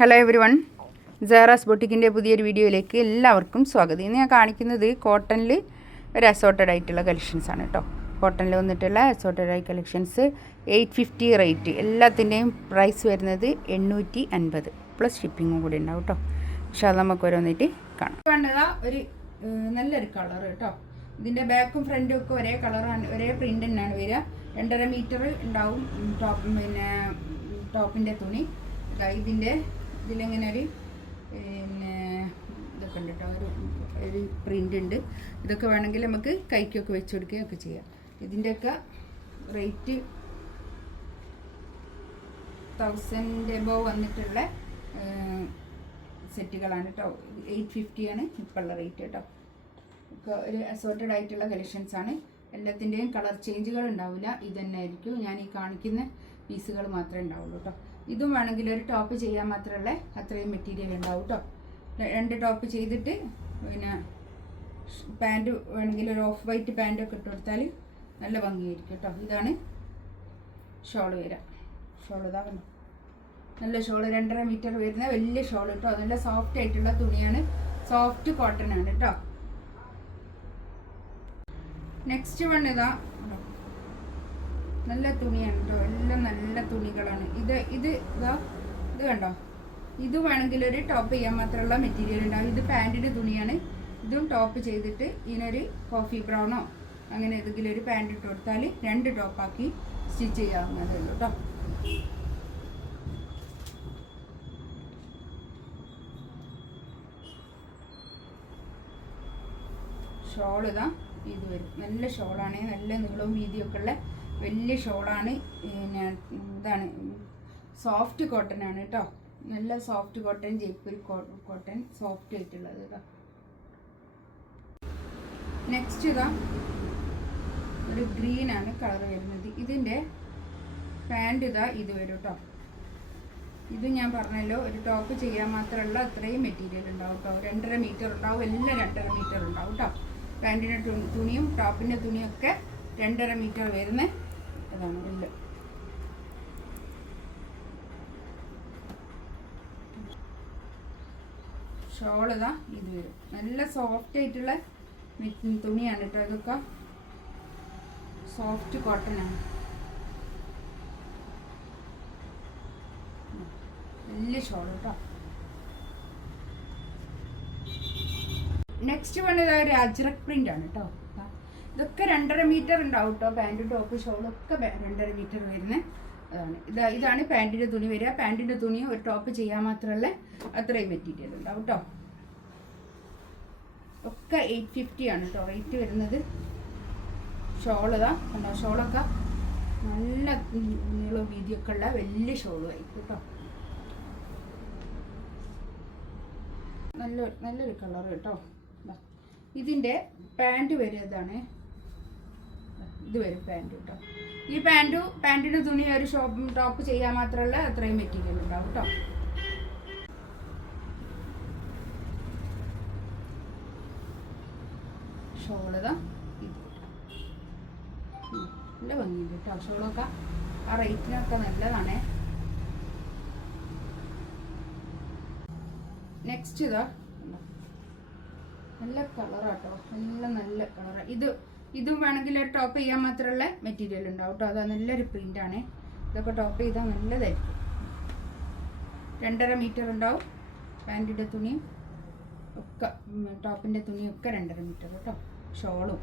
Hello every one, Sara's ബൊട്ടിക്കിൻ്റെ പുതിയൊരു വീഡിയോയിലേക്ക് എല്ലാവർക്കും സ്വാഗതം. ഇന്ന് ഞാൻ കാണിക്കുന്നത് കോട്ടണിൽ ഒരു അസോർട്ടഡ് ആയിട്ടുള്ള കളക്ഷൻസാണ് കേട്ടോ. കോട്ടണിൽ വന്നിട്ടുള്ള അസോർട്ടഡ് ആയി കളക്ഷൻസ് 850 റേറ്റ്. എല്ലാത്തിൻ്റെയും പ്രൈസ് വരുന്നത് 850 പ്ലസ് ഷിപ്പിങ്ങും കൂടി ഉണ്ടാവും കേട്ടോ. പക്ഷേ അത് നമുക്ക് ഓരോന്നിട്ട് കാണാം. കണ്ടതാ ഒരു നല്ലൊരു കളർ കേട്ടോ. ഇതിൻ്റെ ബാക്കും ഫ്രണ്ടും ഒക്കെ ഒരേ കളറാണ്, ഒരേ പ്രിൻ്റ് തന്നെയാണ് വരിക. 2.5 മീറ്റർ ഉണ്ടാവും ടോപ്പിൻ്റെ തുണി. ഇതിലിങ്ങനെ ഒരു ഇതൊക്കെ ഉണ്ട് കേട്ടോ, ഒരു പ്രിൻ്റ് ഉണ്ട്. ഇതൊക്കെ വേണമെങ്കിൽ നമുക്ക് കൈക്കൊക്കെ വെച്ച് കൊടുക്കുകയൊക്കെ ചെയ്യാം. ഇതിൻ്റെയൊക്കെ റേറ്റ് 1000 എബോവ് വന്നിട്ടുള്ള സെറ്റുകളാണ് കേട്ടോ. 850 ആണ് ഇപ്പോഴുള്ള റേറ്റ് കേട്ടോ. ഒക്കെ ഒരു അസോർട്ടഡ് ആയിട്ടുള്ള കളക്ഷൻസാണ്. എല്ലാത്തിൻ്റെയും കളർ ചേഞ്ചുകൾ ഉണ്ടാവില്ല, ഇത് തന്നെ ആയിരിക്കും. ഞാൻ ഈ കാണിക്കുന്ന പീസുകൾ മാത്രമേ ഉണ്ടാവുള്ളൂ കേട്ടോ. ഇതും വേണമെങ്കിൽ ഒരു ടോപ്പ് ചെയ്യാൻ മാത്രമല്ല അത്രയും മെറ്റീരിയൽ ഉണ്ടാവും കേട്ടോ. 2 ടോപ്പ് ചെയ്തിട്ട് പിന്നെ പാൻറ്റ് വേണമെങ്കിൽ ഒരു ഓഫ് വൈറ്റ് പാൻറ്റൊക്കെ ഇട്ട് കൊടുത്താൽ നല്ല ഭംഗിയായിരിക്കും കേട്ടോ. ഇതാണ് ഷോൾ വരിക. ഷോൾ ഇതാ കണ്ടോ, നല്ല ഷോൾ 2.5 മീറ്റർ വരുന്ന വലിയ ഷോൾ കേട്ടോ. നല്ല സോഫ്റ്റ് ആയിട്ടുള്ള തുണിയാണ്, സോഫ്റ്റ് കോട്ടൺ ആണ് കേട്ടോ. നെക്സ്റ്റ് വൺ ഇതാ, നല്ല തുണിയാണ് കേട്ടോ. എല്ലാം നല്ല തുണികളാണ്. ഇത് കണ്ടോ, ഇത് വേണമെങ്കിൽ ഒരു ടോപ്പ് ചെയ്യാൻ മാത്രമുള്ള മെറ്റീരിയൽ ഉണ്ടാവും. ഇത് പാൻറ്റിൻ്റെ തുണിയാണ്. ഇതും ടോപ്പ് ചെയ്തിട്ട് ഇതിനൊരു കോഫി ബ്രൗണോ അങ്ങനെ ഏതെങ്കിലും ഒരു പാൻറ്റ് ഇട്ട് കൊടുത്താൽ 2 ടോപ്പാക്കി സ്റ്റിച്ച് ചെയ്യാവുന്നതേ ഉള്ളൂ കേട്ടോ. ഷോൾ ഇതാ ഇത് വരും. നല്ല ഷോളാണ്, നല്ല നീളവും വീതിയൊക്കെ ഉള്ള വലിയ ഷോളാണ്. പിന്നെ ഇതാണ് സോഫ്റ്റ് കോട്ടൺ ആണ് കേട്ടോ. നല്ല soft cotton, Jaipur cotton, soft ആയിട്ടുള്ളത് കേട്ടോ. നെക്സ്റ്റ് ഇതാ ഒരു ഗ്രീൻ ആണ് കളർ വരുന്നത്. ഇതിൻ്റെ പാൻറ് ഇതാ ഇത് വരും കേട്ടോ. ഇത് ഞാൻ പറഞ്ഞല്ലോ, ഒരു ടോപ്പ് ചെയ്യാൻ മാത്രമുള്ള അത്രയും മെറ്റീരിയൽ ഉണ്ടാവും കേട്ടോ. 2.5 മീറ്റർ ഉണ്ടാവും, എല്ലാം 2.5 മീറ്റർ ഉണ്ടാവും കേട്ടോ. പാൻറ്റിൻ്റെ തുണിയും ടോപ്പിൻ്റെ തുണിയൊക്കെ 2.5 മീറ്റർ വരുന്ന അതാണ് എല്ലാം. ഷോൾ ഇതാ ഇത് വരും. നല്ല സോഫ്റ്റ് ആയിട്ടുള്ള തുണിയാണ് കേട്ടോ. ഇതൊക്കെ സോഫ്റ്റ് കോട്ടൺ ആണ്, വലിയ ഷോൾ കേട്ടോ. നെക്സ്റ്റ് വന്നത് ഒരു അജ്രക് പ്രിന്റ് ആണ് കേട്ടോ. ഇതൊക്കെ 2.5 മീറ്റർ ഉണ്ടാവും കേട്ടോ. പാൻറ് ടോപ്പ് ഷോളൊക്കെ 2.5 മീറ്റർ വരുന്ന അതാണ്. ഇതാണ് പാൻറ്റിൻ്റെ തുണി വരിക. പാൻറ്റിൻ്റെ തുണി ഒരു ടോപ്പ് ചെയ്യാൻ മാത്രമല്ല അത്രയും മെറ്റീരിയൽ ഉണ്ടാവും കേട്ടോ. ഒക്കെ 850 ആണ് കേട്ടോ റേറ്റ് വരുന്നത്. ഷോൾ ഇതാ കണ്ടോ, ഷോളൊക്കെ നല്ല നീളവും വീതിയൊക്കെ ഉള്ള വലിയ ഷോളും ആയിരിക്കും കേട്ടോ. നല്ലൊരു കളർ കേട്ടോ. ഇതിൻ്റെ പാൻറ് വരുന്നതാണ്, ഇത് വരും പാൻറ് കേട്ടോ. ഈ പാൻറ്റിൻ്റെ തുണി ഒരു ടോപ്പ് ചെയ്യാൻ മാത്രമല്ല അത്രയും മെറ്റീരിയൽ ഉണ്ടാവും കേട്ടോ. ഷോളതാ ഇത് നല്ല ഭംഗിയുണ്ട് കേട്ടോ. ഷോളൊക്കെ ആ റേറ്റിനൊക്കെ നല്ലതാണ്. നെക്സ്റ്റ് ഇതാ നല്ല കളറാട്ടോ, നല്ല കളറാണ്. ഇതും വേണമെങ്കിൽ ഒരു ടോപ്പ് ചെയ്യാൻ മാത്രമുള്ള മെറ്റീരിയൽ ഉണ്ടാവും കേട്ടോ. അതാ നല്ലൊരു പ്രിൻ്റാണ്. ഇതൊക്കെ ടോപ്പ് ചെയ്താൽ നല്ലതായിരിക്കും. 2.5 മീറ്റർ ഉണ്ടാവും പാൻറ്റിൻ്റെ തുണിയും ഒക്കെ, ടോപ്പിൻ്റെ തുണിയൊക്കെ 2.5 മീറ്റർ കേട്ടോ. ഷോളും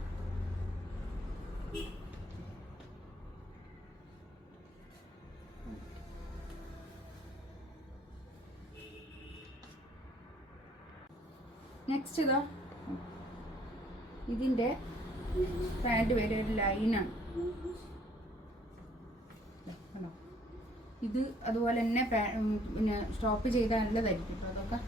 നെക്സ്റ്റ് ഇതാ ഇതിൻ്റെ പാൻറ് വരെ ഒരു ലൈനാണ്. ഇത് അതുപോലെ തന്നെ പിന്നെ സ്റ്റോപ്പ് ചെയ്താൽ നല്ലതായിരിക്കും കേട്ടോ. അതൊക്കെ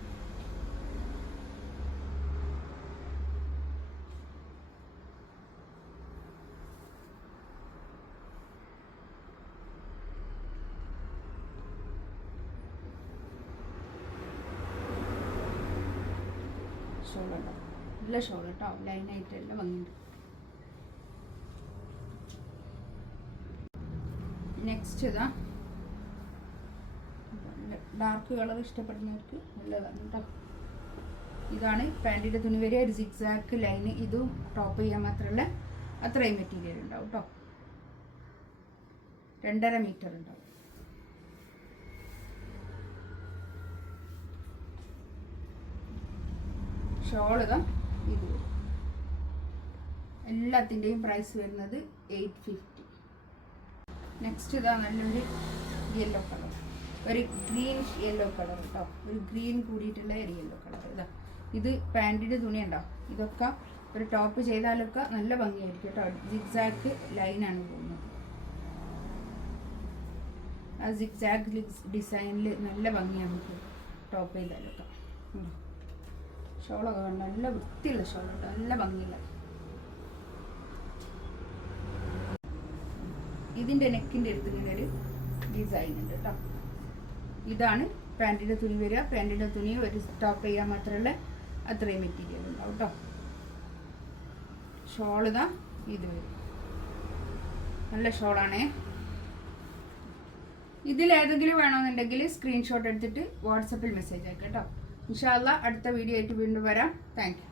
ഷോൾ കേട്ടോ, നല്ല ഷോൾ കേട്ടോ. ലൈനായിട്ടല്ല ഭംഗിയുണ്ട്. നെക്സ്റ്റ് ഇതാ ഡാർക്ക് കളർ ഇഷ്ടപ്പെടുന്നവർക്ക് നല്ലതാണ് കേട്ടോ. ഇതാണ് പാൻറ്റിൻ്റെ തുണി വരെ ഒരു സിക്സാക്ക് ലൈന്. ഇതും ടോപ്പ് ചെയ്യാൻ മാത്രമല്ല അത്രയും മെറ്റീരിയൽ ഉണ്ടാവും കേട്ടോ. 2.5 മീറ്റർ ഉണ്ടാവും. ഷോൾ ഇതാ ഇത് വരും. എല്ലാത്തിൻ്റെയും പ്രൈസ് വരുന്നത് 850. നെക്സ്റ്റ് ഇതാ നല്ലൊരു യെല്ലോ കളർ, ഒരു ഗ്രീൻ യെല്ലോ കളർ കേട്ടോ. ഒരു ഗ്രീൻ കൂടിയിട്ടുള്ള ഒരു യെല്ലോ കളർ. ഇതാ ഇത് പാൻറ്റിൻ്റെ തുണി ഉണ്ടാവും. ഇതൊക്കെ ഒരു ടോപ്പ് ചെയ്താലൊക്കെ നല്ല ഭംഗിയായിരിക്കും കേട്ടോ. സിക്സാക്ക് ലൈനാണ് പോകുന്നത്. ആ സിക്സാക്ക് ഡിസൈനിൽ നല്ല ഭംഗിയാണ് നമുക്ക് ടോപ്പ് ചെയ്താലൊക്കെ. ഷോളൊക്കെ കണ്ടോ, നല്ല വൃത്തിയുള്ള ഷോൾ കേട്ടോ, നല്ല ഭംഗിയില്ല. ഇതിൻ്റെ നെക്കിൻ്റെ അടുത്ത് ഇങ്ങനെ ഒരു ഡിസൈൻ ഉണ്ട് കേട്ടോ. ഇതാണ് പാൻറ്റിൻ്റെ തുണി വരിക. പാൻറ്റിൻ്റെ തുണി ഒരു ടോപ്പ് ചെയ്യാൻ മാത്രമല്ല അത്രയും മെറ്റീരിയൽ ഉണ്ടാവും കേട്ടോ. ഷോളിതാ ഇത് വരും. നല്ല ഷോളാണേ. ഇതിലേതെങ്കിലും വേണമെന്നുണ്ടെങ്കിൽ സ്ക്രീൻഷോട്ട് എടുത്തിട്ട് വാട്സപ്പിൽ മെസ്സേജ് അയക്കാം കേട്ടോ. ഇൻഷാ അല്ലാഹ് അടുത്ത വീഡിയോ ആയിട്ട് വീണ്ടും വരാം. Thank you.